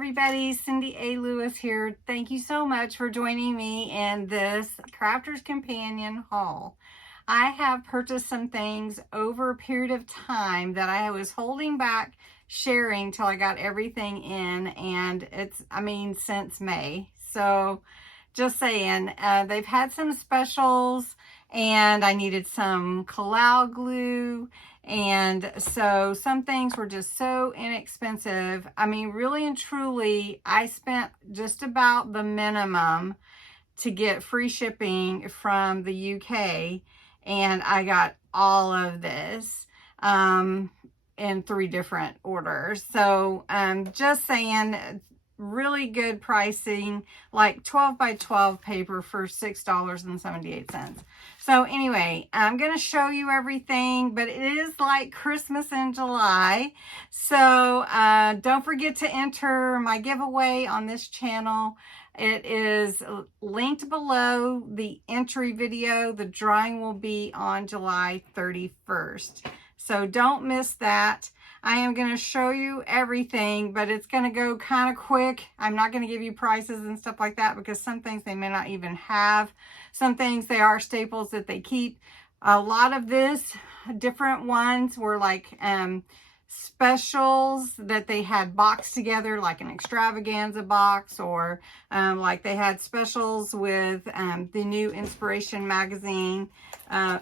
everybody, Cindy A. Lewis here. Thank you so much for joining me in this Crafter's Companion haul. I have purchased some things over a period of time that I was holding back sharing till I got everything in, and since May. So just saying, they've had some specials, and I needed some Kalau glue, and so some things were just so inexpensive. I mean, really and truly, I spent just about the minimum to get free shipping from the UK, and I got all of this in 3 different orders. So just saying, really good pricing, like 12 by 12 paper for $6.78. So anyway, I'm going to show you everything, but it is like Christmas in July. So don't forget to enter my giveaway on this channel. It is linked below the entry video. The drawing will be on July 31st. So don't miss that. I am going to show you everything, but it's going to go kind of quick. I'm not going to give you prices and stuff like that because some things they may not even have. Some things they are staples that they keep. A lot of this, different ones were like specials that they had boxed together, like an extravaganza box, or like they had specials with the new Inspiration magazine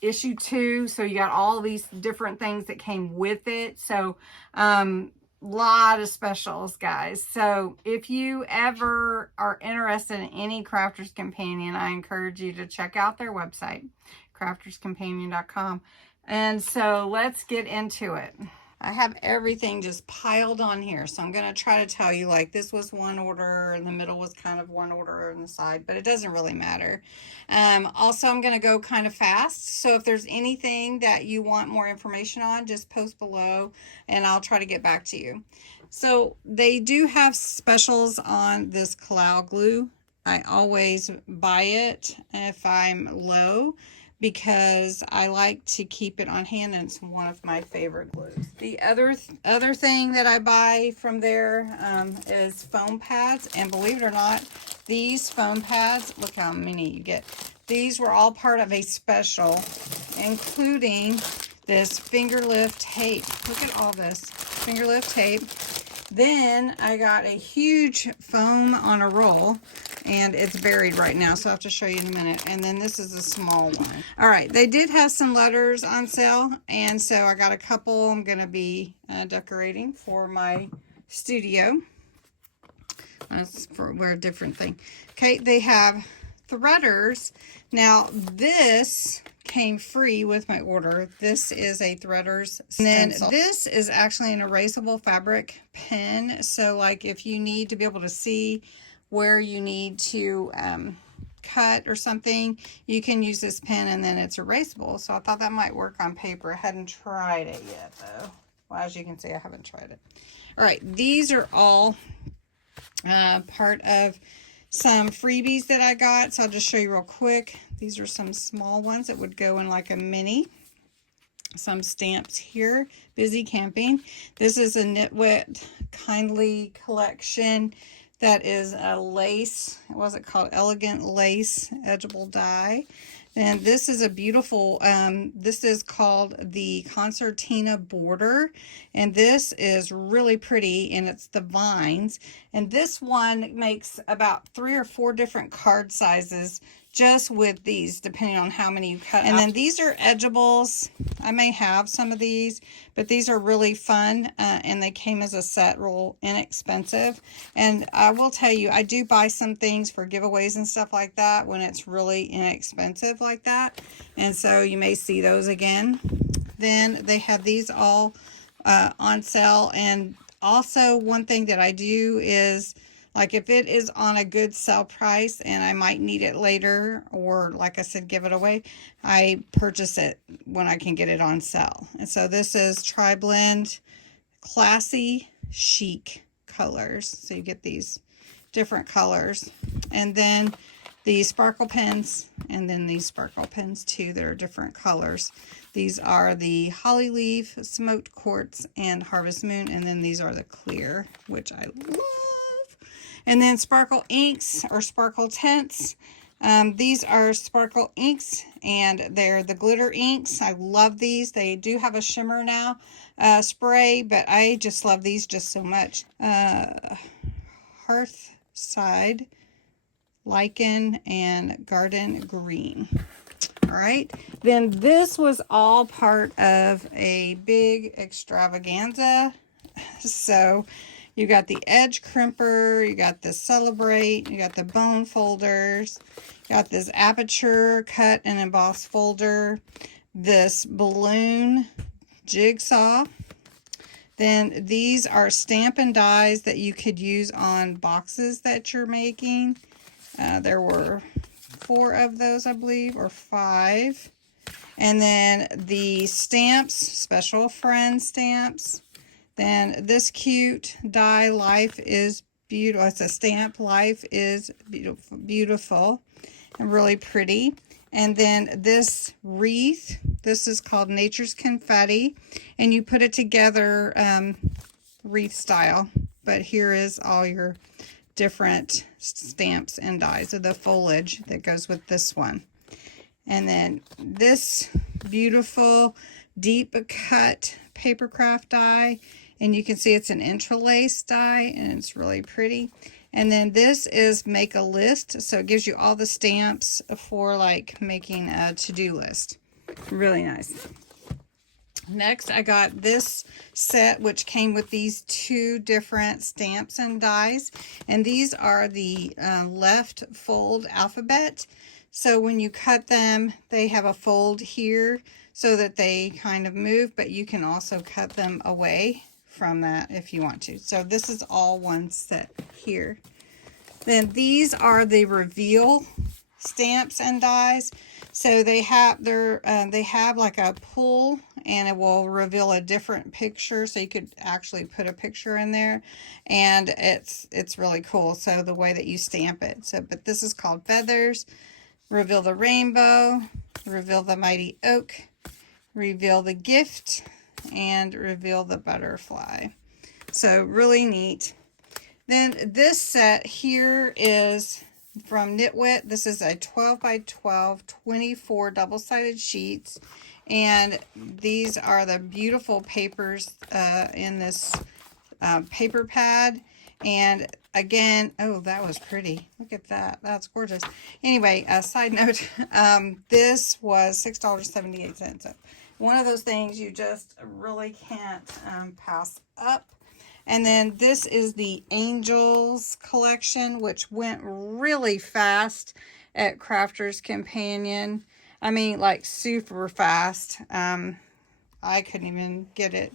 issue 2. So you got all these different things that came with it. So lot of specials, guys. So if you ever are interested in any Crafter's Companion, I encourage you to check out their website, crafterscompanion.com. And so let's get into it. I have everything just piled on here, so I'm going to try to tell you, like, this was one order, and the middle was kind of one order on the side, but it doesn't really matter. Also, I'm going to go kind of fast, so if there's anything that you want more information on, just post below, and I'll try to get back to you. So they do have specials on this Kalau glue. I always buy it if I'm low, because I like to keep it on hand, and it's one of my favorite glues. The other thing that I buy from there is foam pads, and believe it or not, these foam pads, look how many you get. These were all part of a special, including this finger lift tape. Look at all this finger lift tape. Then I got a huge foam on a roll, and it's buried right now, so I'll have to show you in a minute. And then this is a small one. All right, they did have some letters on sale, and so I got a couple I'm going to be decorating for my studio. That's for a different thing. Okay, they have threaders. Now, this came free with my order. This is a threaders stencil. And then this is actually an erasable fabric pen. So, like, if you need to be able to see where you need to cut or something, you can use this pen, and then it's erasable. So I thought that might work on paper. I hadn't tried it yet, though. Well, as you can see, I haven't tried it. All right, these are all part of some freebies that I got, so I'll just show you real quick. These are some small ones that would go in like a mini. Some stamps here. Busy Camping. This is a Knitwit Kindly collection. That is a lace, what was it called? Elegant Lace Edgeable Die. And this is a beautiful, this is called the Concertina Border. And this is really pretty, and it's the vines. And this one makes about 3 or 4 different card sizes just with these, depending on how many you cut. And then these are edgeables. I may have some of these, but these are really fun, and they came as a set, real inexpensive. And I will tell you, I do buy some things for giveaways and stuff like that when it's really inexpensive like that. And so you may see those again. Then they have these all on sale. And also, one thing that I do is, like, if it is on a good sale price and I might need it later, or like I said, give it away, I purchase it when I can get it on sale. And so this is Tri-Blend Classy Chic colors. So you get these different colors. And then the sparkle pens, and then these sparkle pens too that are different colors. These are the Holly Leaf, Smoked Quartz, and Harvest Moon. And then these are the clear, which I love. And then sparkle inks or sparkle tints. These are sparkle inks, and they're the glitter inks. I love these. They do have a shimmer now spray, but I just love these just so much. Hearthside, Lichen, and Garden Green. All right, then this was all part of a big extravaganza. So you got the edge crimper, you got the Celebrate, you got the bone folders, you got this aperture cut and emboss folder, this balloon jigsaw. Then these are stamp and dies that you could use on boxes that you're making. There were 4 of those, I believe, or 5. And then the stamps, special friend stamps. Then this cute die, Life is Beautiful. It's a stamp, Life is Beautiful, beautiful and really pretty. And then this wreath, this is called Nature's Confetti, and you put it together wreath style. But here is all your different stamps and dies of the foliage that goes with this one. And then this beautiful deep cut paper craft die, and you can see it's an interlace die, and it's really pretty. And then this is Make a List, so it gives you all the stamps for like making a to-do list. Really nice. Next, I got this set, which came with these 2 different stamps and dies. And these are the left fold alphabet. So when you cut them, they have a fold here so that they kind of move, but you can also cut them away from that if you want to. So this is all one set here. Then these are the reveal stamps and dies. So they have they have like a pull, and it will reveal a different picture, so you could actually put a picture in there, and it's really cool. So the way that you stamp it. So but this is called Feathers, Reveal the Rainbow, Reveal the Mighty Oak, Reveal the Gift, and Reveal the Butterfly. So really neat. Then this set here is from Knitwit. This is a 12 by 12, 24 double-sided sheets. And these are the beautiful papers in this paper pad. And again, oh, that was pretty. Look at that. That's gorgeous. Anyway, side note, this was $6.78. So one of those things you just really can't pass up. And then this is the Angels collection, which went really fast at Crafters Companion. I mean, like super fast. I couldn't even get it.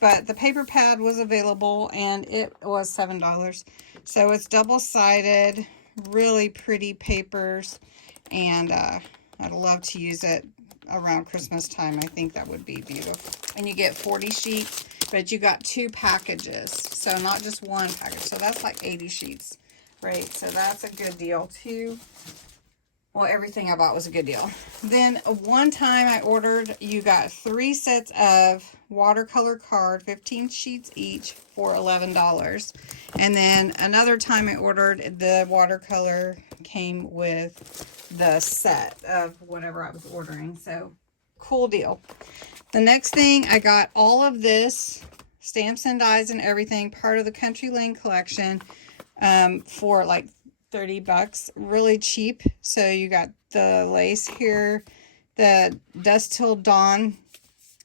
But the paper pad was available, and it was $7. So it's double-sided, really pretty papers. And I'd love to use it around Christmas time. I think that would be beautiful. And you get 40 sheets. But you got 2 packages, so not just 1 package. So that's like 80 sheets, right? So that's a good deal too. Well, everything I bought was a good deal. Then one time I ordered, you got 3 sets of watercolor card, 15 sheets each for $11. And then another time I ordered, the watercolor came with the set of whatever I was ordering. So cool deal. The next thing, I got all of this, stamps and dies and everything, part of the Country Lane collection for like $30. Really cheap. So you got the lace here, the Dusk Till Dawn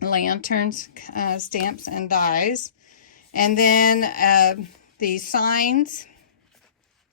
lanterns, stamps and dies. And then the signs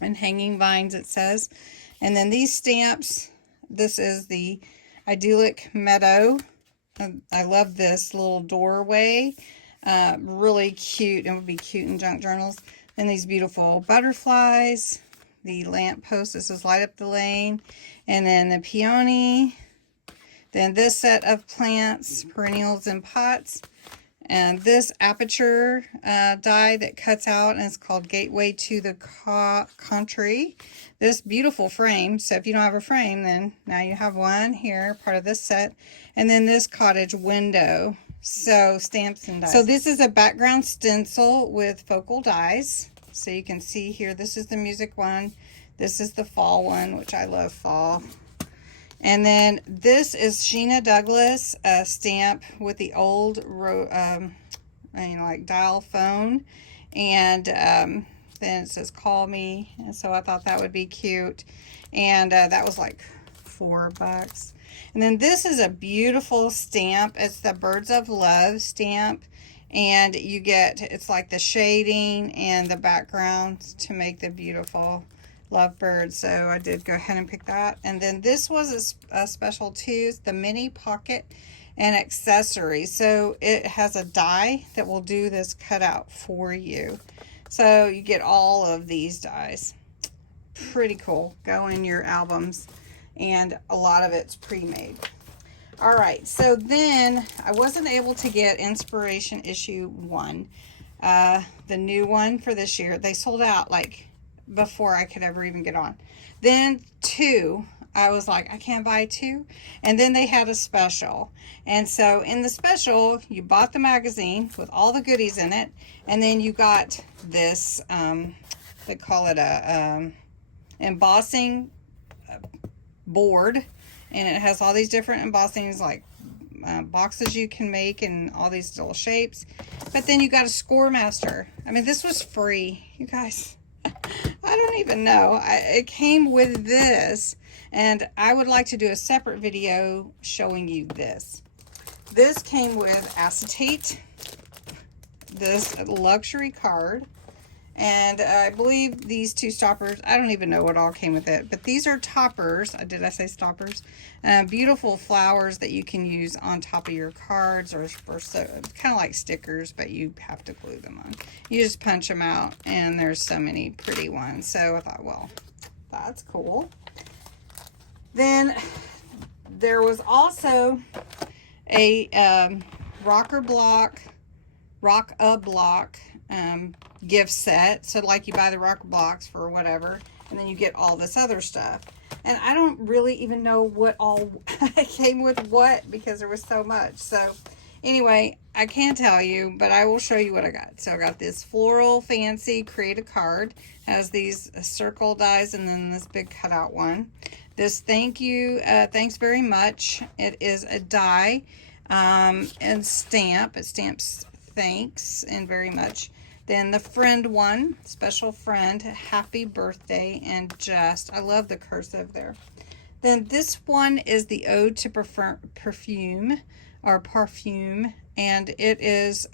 and hanging vines, it says. And then these stamps, this is the Idyllic Meadow. I love this little doorway. Really cute. It would be cute in junk journals. Then these beautiful butterflies. The lamppost. This is Light Up the Lane. And then the peony. Then this set of plants, perennials in pots. And this aperture die that cuts out, and it's called Gateway to the Country. This beautiful frame. So if you don't have a frame, then now you have one here, part of this set. And then this cottage window. So stamps and dies. So this is a background stencil with focal dies. So you can see here, this is the music one. This is the fall one, which I love fall. And then this is Sheena Douglas stamp with the old like dial phone. And then it says call me. And so I thought that would be cute. And that was like $4. And then this is a beautiful stamp. It's the Birds of Love stamp. And you get, it's like the shading and the background to make the beautiful lovebird. So I did go ahead and pick that. And then this was a special too. It's the mini pocket and accessory. So it has a die that will do this cutout for you. So you get all of these dies. Pretty cool. Go in your albums, and a lot of it's pre-made. All right, so then I wasn't able to get Inspiration issue 1, the new one for this year. They sold out like before I could ever even get on. Then 2, I was like, I can't buy 2. And then they had a special. And so in the special, you bought the magazine with all the goodies in it. And then you got this, they call it a embossing board. And it has all these different embossings, like boxes you can make and all these little shapes. But then you got a Score Master. I mean, this was free, you guys. I don't even know. It came with this, and I would like to do a separate video showing you this. This came with acetate, this luxury card, and I believe these 2 stoppers, I don't even know what all came with it, but these are toppers. Did I say stoppers? Beautiful flowers that you can use on top of your cards, or so, kind of like stickers, but you have to glue them on. You just punch them out, and there's so many pretty ones. So I thought, well, that's cool. Then there was also a Rock-a-Block gift set. So like you buy the Rock-a-Blocks for whatever, and then you get all this other stuff. And I don't really even know what all came with what, because there was so much. So anyway, I can't tell you, but I will show you what I got. So I got this Floral Fancy Create a Card. Has these circle dies and then this big cutout one. This thank you, thanks very much. It is a die and stamp. It stamps thanks and very much. Then the friend one, special friend, happy birthday, and just, I love the cursive there. Then this one is the Ode to Perfume, or Parfume, and it is,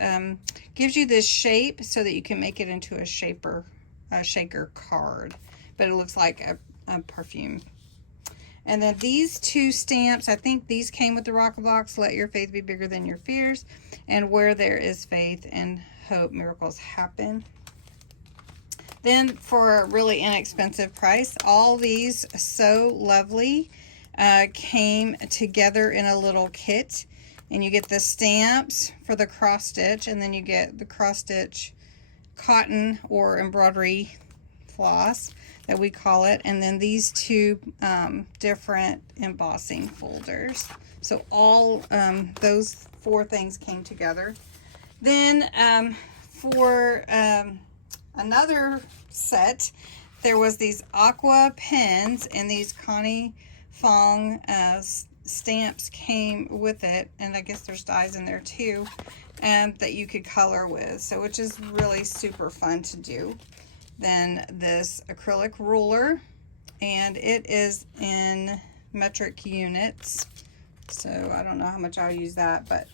gives you this shape so that you can make it into a shaker card, but it looks like a perfume. And then these 2 stamps, I think these came with the Rock-a-Blocks, Let Your Faith Be Bigger Than Your Fears, and Where There Is Faith and Hope, Miracles Happen. Then for a really inexpensive price, all these So Lovely came together in a little kit. And you get the stamps for the cross stitch, and then you get the cross stitch cotton or embroidery floss that we call it, and then these 2 different embossing folders. So all those 4 things came together. Then for another set, there was these aqua pens, and these Connie Fong stamps came with it, and I guess there's dies in there too, that you could color with, so which is really super fun to do. Then this acrylic ruler, and it is in metric units, so I don't know how much I'll use that, but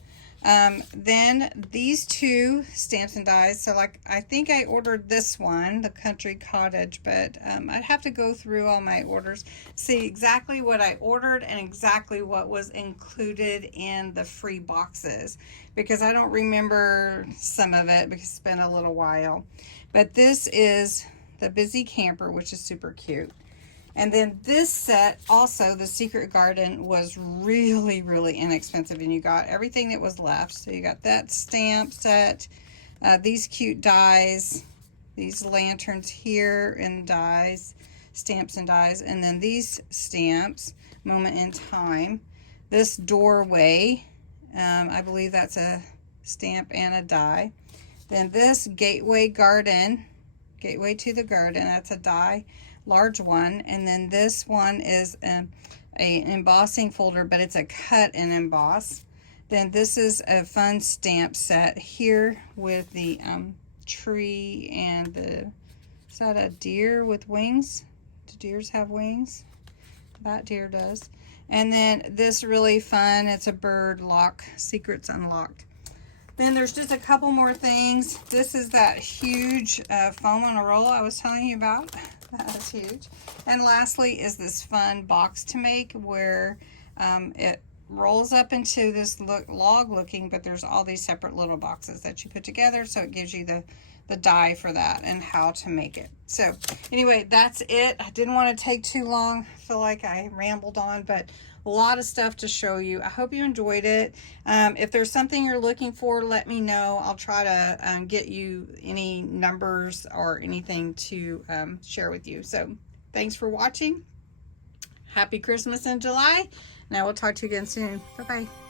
then these 2 stamps and dies. So like, I think I ordered this one, the Country Cottage, but I'd have to go through all my orders, see exactly what I ordered and exactly what was included in the free boxes, because I don't remember some of it because it's been a little while. But this is the Busy Camper, which is super cute. And then this set, also the Secret Garden, was really, really inexpensive, and you got everything that was left. So you got that stamp set, these cute dies, these lanterns here and dies, stamps and dies, and then these stamps, Moment in Time. This doorway, I believe that's a stamp and a die. Then this Gateway Garden Gateway to the Garden. That's a die, large one. And then this one is a embossing folder, but it's a cut and emboss. Then this is a fun stamp set here with the tree and the, is that a deer with wings? Do deers have wings? That deer does. And then this really fun, it's a bird lock, secrets unlocked. Then there's just a couple more things. This is that huge foam on a roll I was telling you about. That is huge. And lastly is this fun box to make where it rolls up into this log looking, but there's all these separate little boxes that you put together, so it gives you the die for that and how to make it. So anyway, that's it. I didn't want to take too long. I feel like I rambled on, but a lot of stuff to show you. I hope you enjoyed it. If there's something you're looking for, let me know. I'll try to get you any numbers or anything to share with you. So thanks for watching. Happy Christmas in July. Now we'll talk to you again soon. Bye-bye.